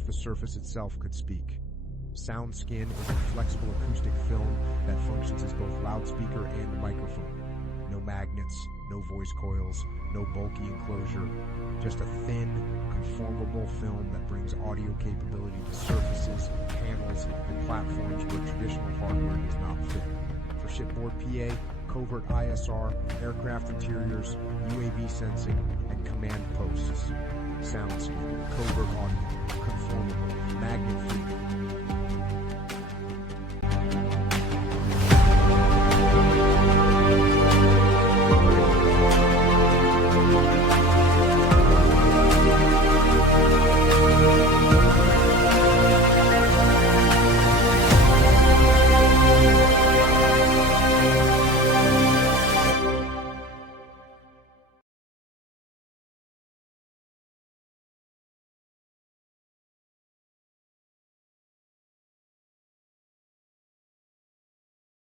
if the surface itself could speak? SoundSkin is a flexible acoustic film that functions as both loudspeaker and microphone. No magnets, no voice coils, no bulky enclosure, just a thin, conformable film that brings audio capability to surfaces, panels, and platforms where traditional hardware does not fit. For Shipboard PA, Covert ISR, aircraft interiors, UAV sensing, and command posts. SoundSkin, covert audio, conformable, magnet-free,